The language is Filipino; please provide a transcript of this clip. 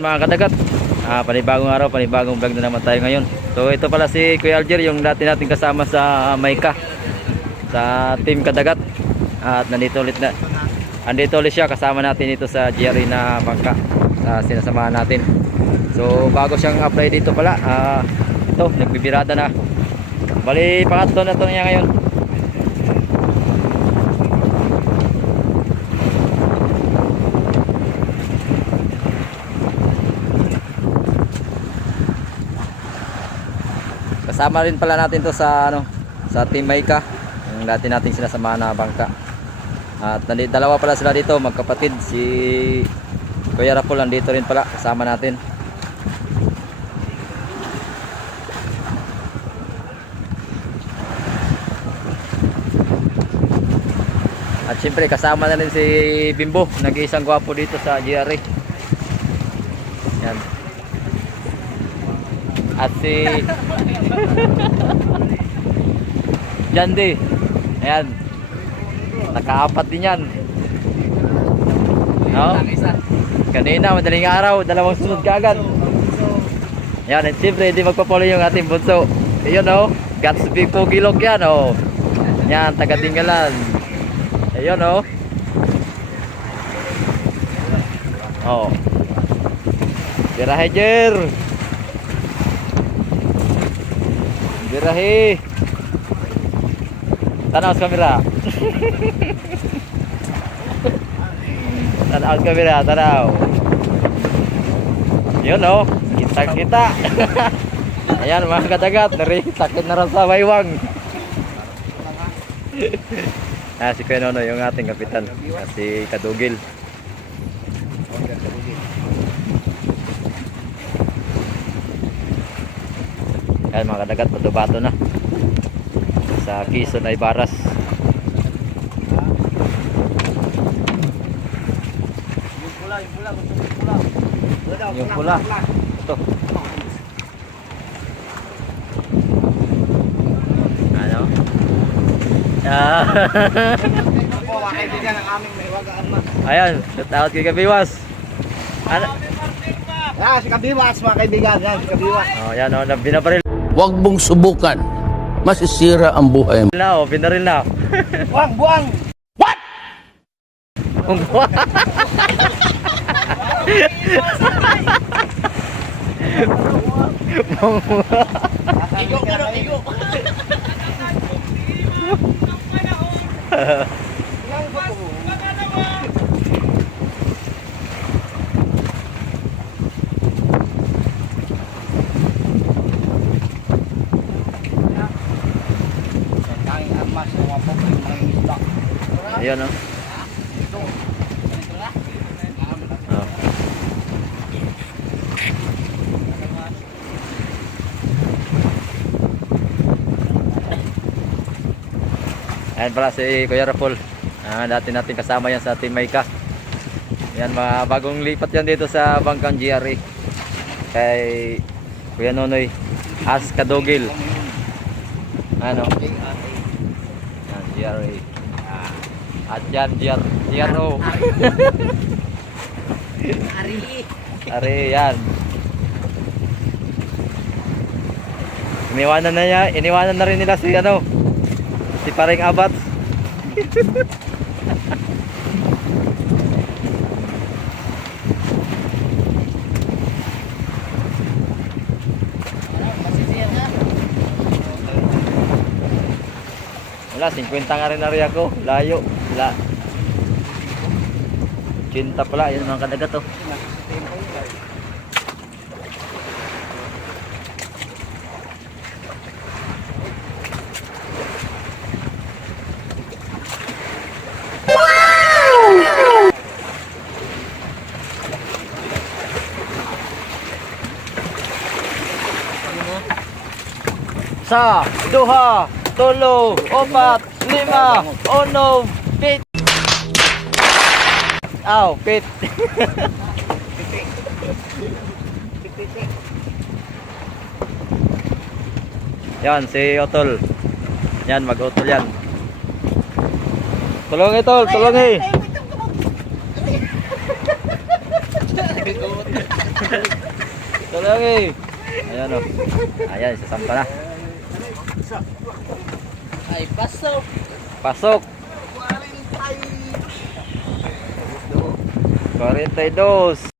mga kadagat, panibagong araw, panibagong vlog na naman tayo ngayon. So ito pala si Kuya Alger, yung dati natin kasama sa Mayka, sa Team Kadagat. At nandito ulit siya, kasama natin ito sa GRE na bangka, sinasamahan natin. So bago siyang apply dito pala, ito nagbibirada na. Bali pangatlo na ito niya ngayon. Kasama rin pala natin to sa sa Team Mayka, yung dati nating sinasamahan na bangka. At dalawa pala sila dito, magkapatid. Si Kuya Rapol nandito rin pala, kasama natin. At syempre kasama na rin si Bimbo, nag-iisang gwapo dito sa GRE. Yan. At si Jandi, ayan, nakaapat din yan, no? Kanina madaling araw, dalawang sunod kaagad. Yan, at siyempre hindi magpapalo yung ating bunso. Ayun, no? Gatsby Pugilog yan, oh. Yan, taga-Dingalan. Ayun, oh. Oh, Birahejer, Birahe. Tanaw sa kamera. Tanaw sa kamera, tanaw. Yun, oh. Kita-kita. Ayan mga kadagat, sakit na rin sa baywang. Si Kuya Nono, yung ating kapitan. Si Kadugil. Ayan mga kadagat, bato-bato na sa Quezon ay Baras. Yung pula ito, ano? Ayan, shout out kay Kabiwas. Ano? Si Kabiwas, mga kaibigan. Yan, si Kabiwas. Oh, yan, oh, binabaril. Huwag mong subukan, masisira ang buhay mo. Na, oh, binaril na. Buwang, buwang. What? Buwang. Igo ka rin, igo. Ayan, oh. Oh. Ayan pala si Kuya Rapol. Dati natin kasama yan sa Team Mayka. Yan, mga bagong lipat yan dito sa bangkang GRE. Kay Kuya Nonoy as Kadugil. Ano? Yan, GRE. At yan, GRO. Ari, yan. Iniwanan na rin nila si si Paring Abat. Wala, 50 nga rin na rin ako. Layo. Wala. 80 pala. Yan mga kadagat, oh. Sa, duha, tulo, opat, lima, uno, pit. Aw, pit. Yan, si Otol. Yan, mag-utol yan. Tulong Otol, tulong Ito lang eh. Ayan o. Ayan, sasampa na. Ay, pasok. Pasok. 42.